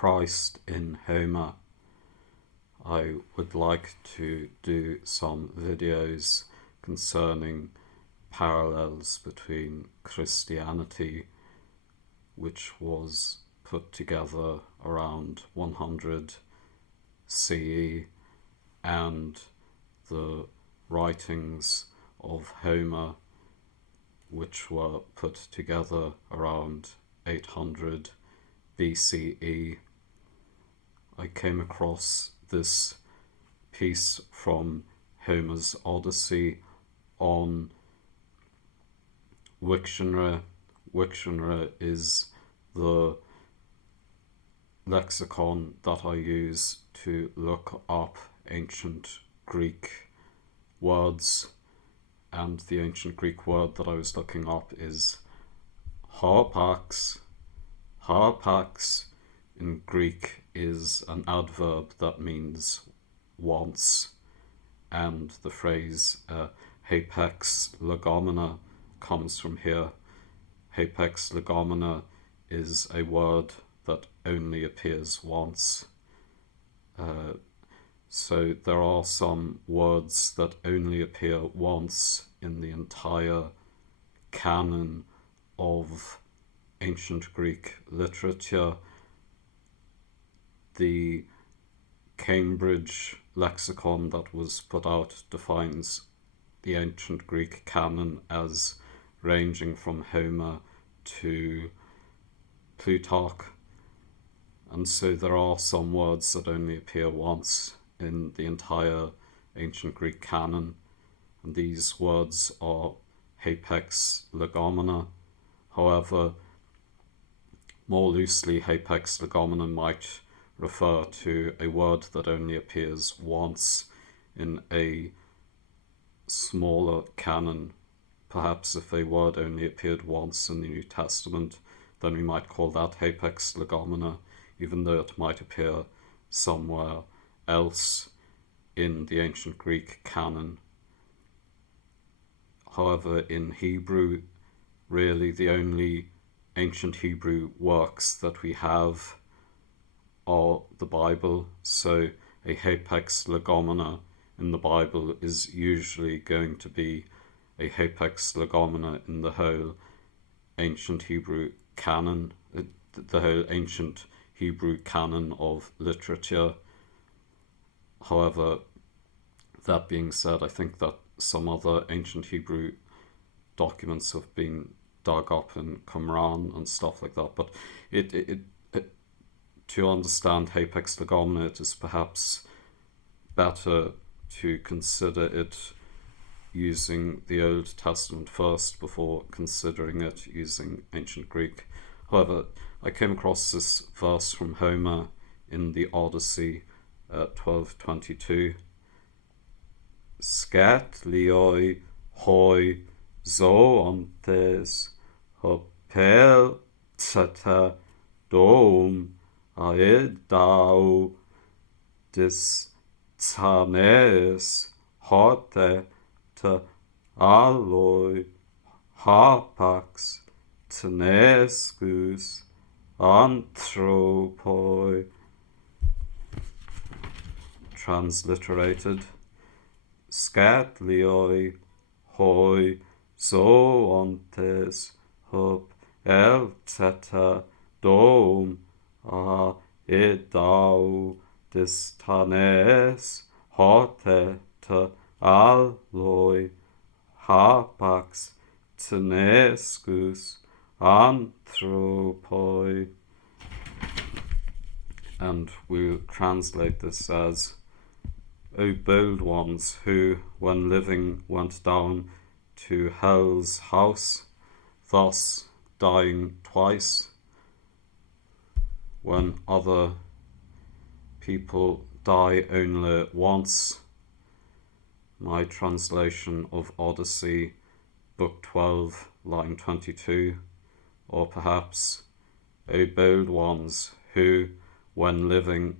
Christ in Homer. I would like to do some videos concerning parallels between Christianity, which was put together around 100 CE, and the writings of Homer, which were put together around 800 BCE. I came across this piece from Homer's Odyssey on Wiktionary. Wiktionary is the lexicon that I use to look up ancient Greek words, and the ancient Greek word that I was looking up is harpax. Harpax in Greek is an adverb that means once, and the phrase hapax legomena comes from here. Hapax legomena is a word that only appears once. So there are some words that only appear once in the entire canon of ancient Greek literature. The Cambridge Lexicon that was put out defines the ancient Greek canon as ranging from Homer to Plutarch, and so there are some words that only appear once in the entire ancient Greek canon, and these words are hapax legomena. However, more loosely, hapax legomena might refer to a word that only appears once in a smaller canon. Perhaps if a word only appeared once in the New Testament, then we might call that hapax legomena, even though it might appear somewhere else in the ancient Greek canon. However, in Hebrew, really the only ancient Hebrew works that we have are the Bible, so a hapax legomena in the Bible is usually going to be a hapax legomena in the whole ancient Hebrew canon, the whole ancient Hebrew canon of literature. However, that being said, I think that some other ancient Hebrew documents have been dug up in Qumran and stuff like that, but to understand hapax legomena, it is perhaps better to consider it using the Old Testament first before considering it using ancient Greek. However, I came across this verse from Homer in the Odyssey 12:22. Skέτῐοι lloi ζώοντες πήλθετε δῐσθᾰνέες hete lloi harpax θνήσκους nθρωποι. Transliterated: Skέτῐοι lloi ζώοντες πήλθετε δῐσθᾰνέες hete lloi harpax θνήσκους nθρωποι. And we'll translate this as, O bold ones who, when living, went down to hell's house, thus dying twice. When other people die only once. My translation of Odyssey, Book 12, line 22, or perhaps, O bold ones who, when living,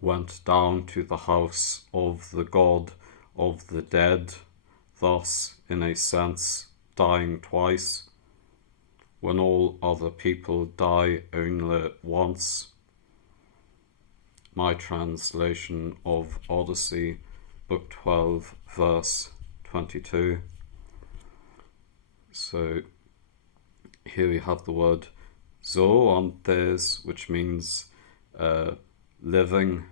went down to the house of the god of the dead, thus, in a sense, dying twice. When all other people die only once. my translation of Odyssey, book 12, verse 22. So here we have the word zōontes, which means living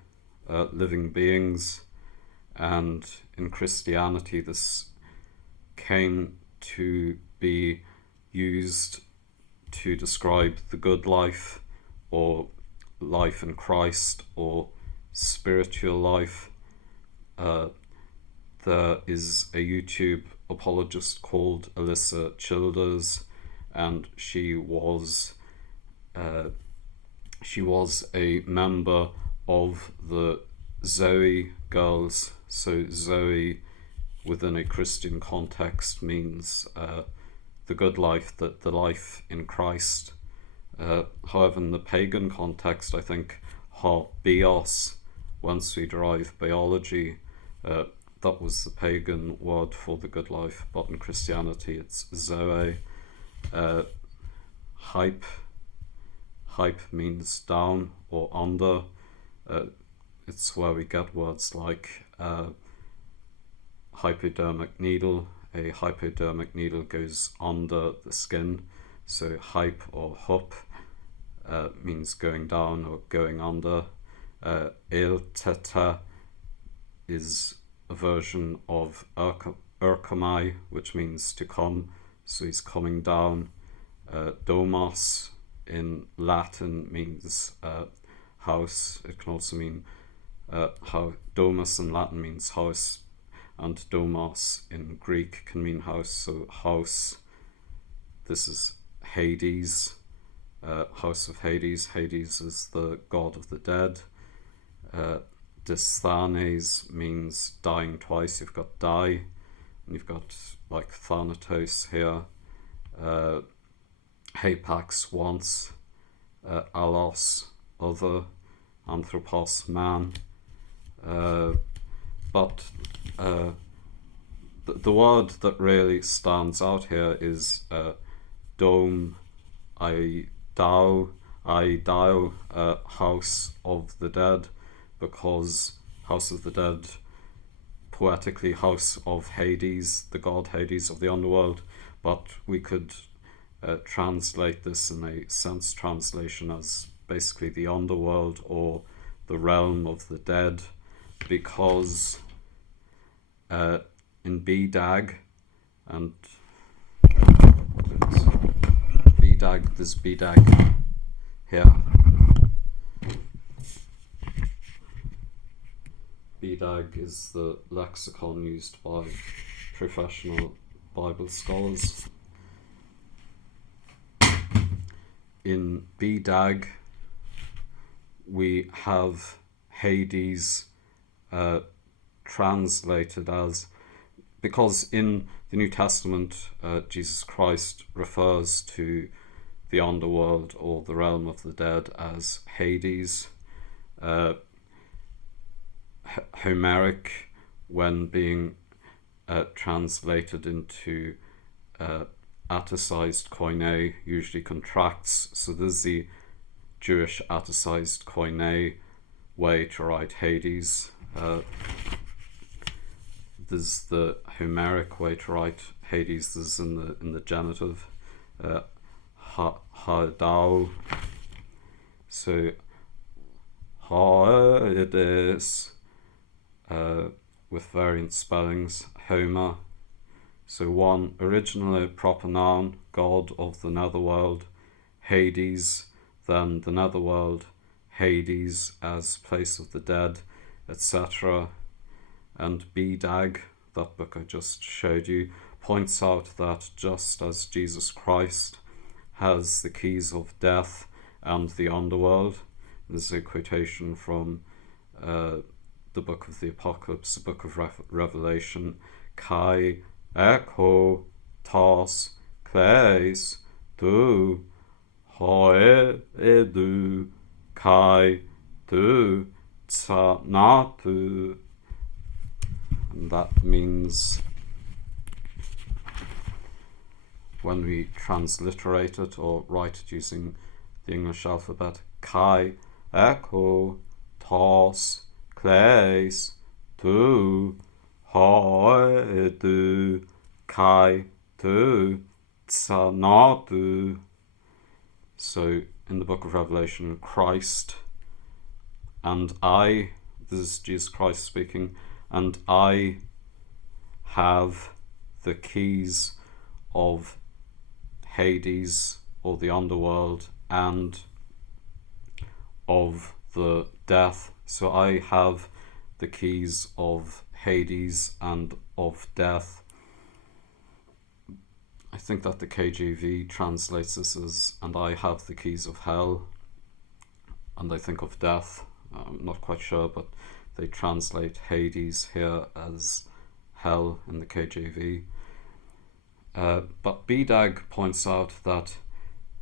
beings, and in Christianity this came to be used to describe the good life, or life in Christ, or spiritual life. There is a YouTube apologist called λλοι, and she was a member of the Zoe girls. So Zoe within a Christian context means the good life, the life in Christ. However, in the pagan context, I think bios, whence we derive biology, that was the pagan word for the good life, but in Christianity it's Zoe. Hype means down or under. It's where we get words like hypodermic needle. A hypodermic needle goes under the skin, so hype or hup means going down or going under. Pήλθετε is a version of erchomai, which means to come, so he's coming down. Domos in Latin means house. It can also mean domus in Latin means house, and domos in Greek can mean house, so house. This is Hades, house of Hades. Hades is the god of the dead. Dῐσθᾰνέες means dying twice. You've got die, and you've got like thanatos here. Hapax, once. Allos, other. Anthropos, man. But the word that really stands out here is dome, dao, house of the dead, because house of the dead, poetically house of Hades, the god Hades of the underworld, but we could translate this in a sense translation as basically the underworld or the realm of the dead, because in Bdag, and there's Bdag here. Bdag is the lexicon used by professional Bible scholars. In Bdag, we have Hades translated as, because in the New Testament Jesus Christ refers to the underworld or the realm of the dead as Hades. Homeric, when being translated into atticized koine, usually contracts. So there's the Jewish atticized koine way to write Hades. There's the Homeric way to write Hades. There's in the genitive. Hadao. So Hades, with variant spellings. Homer. So one, originally proper noun, god of the netherworld. Hades, then the netherworld. Hades as place of the dead, etc. And Bdag, that book I just showed you, points out that just as Jesus Christ has the keys of death and the underworld, this is a quotation from the book of the Apocalypse, the book of Revelation, kai echo tos kleis tu hoe edu kai tu tsanatu. And that means, when we transliterate it or write it using the English alphabet, kai echo hos, skous, tu, hete, kai, tu, tsanatu. So in the book of Revelation, Christ and I, this is Jesus Christ speaking, and I have the keys of Hades, or the underworld, and of the death. So I have the keys of Hades and of death. I think that the KJV translates this as, and I have the keys of hell, and I think of death. I'm not quite sure, but they translate Hades here as hell in the KJV. But Bedag points out that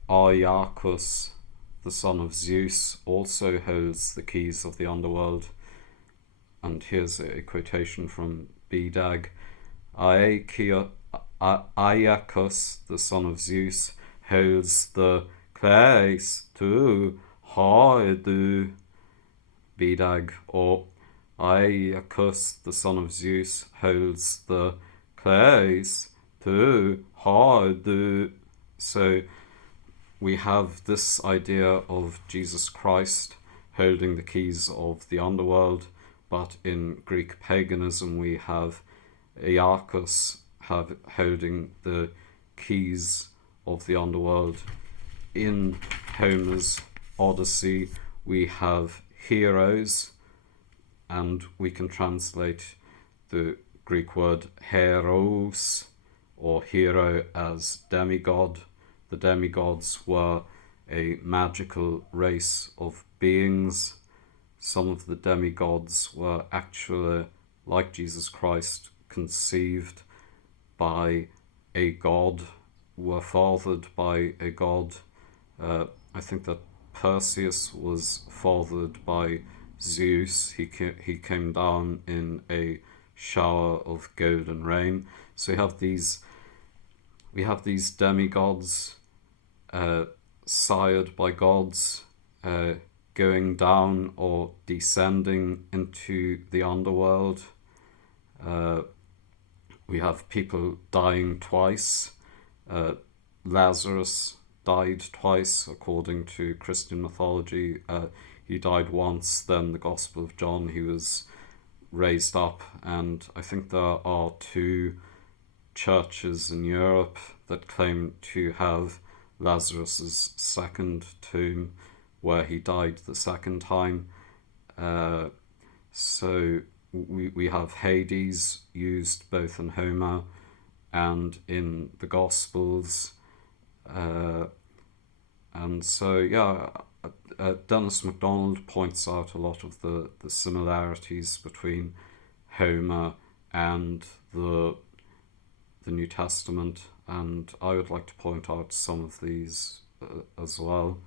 Aeacus, the son of Zeus, also holds the keys of the underworld. And here's a quotation from Bedag. Aeacus, the son of Zeus, holds the skous to hete. Bedag, or Aeacus, the son of Zeus, holds the skous to hete. So we have this idea of Jesus Christ holding the keys of the underworld, but in Greek paganism we have Aeacus holding the keys of the underworld. In Homer's Odyssey we have heroes, and we can translate the Greek word heros, or hero, as demigod. The demigods were a magical race of beings. Some of the demigods were actually, like Jesus Christ, conceived by a god, were fathered by a god. I think that Perseus was fathered by Zeus. He came down in a shower of golden rain. So we have these demigods sired by gods, going down or descending into the underworld. We have people dying twice. Lazarus died twice according to Christian mythology. He died once, then the Gospel of John he was raised up, and I think there are 2 churches in Europe that claim to have Lazarus's second tomb, where he died the second time. So we have Hades used both in Homer and in the Gospels. And so, yeah, Dennis MacDonald points out a lot of the similarities between Homer and the New Testament, and I would like to point out some of these as well.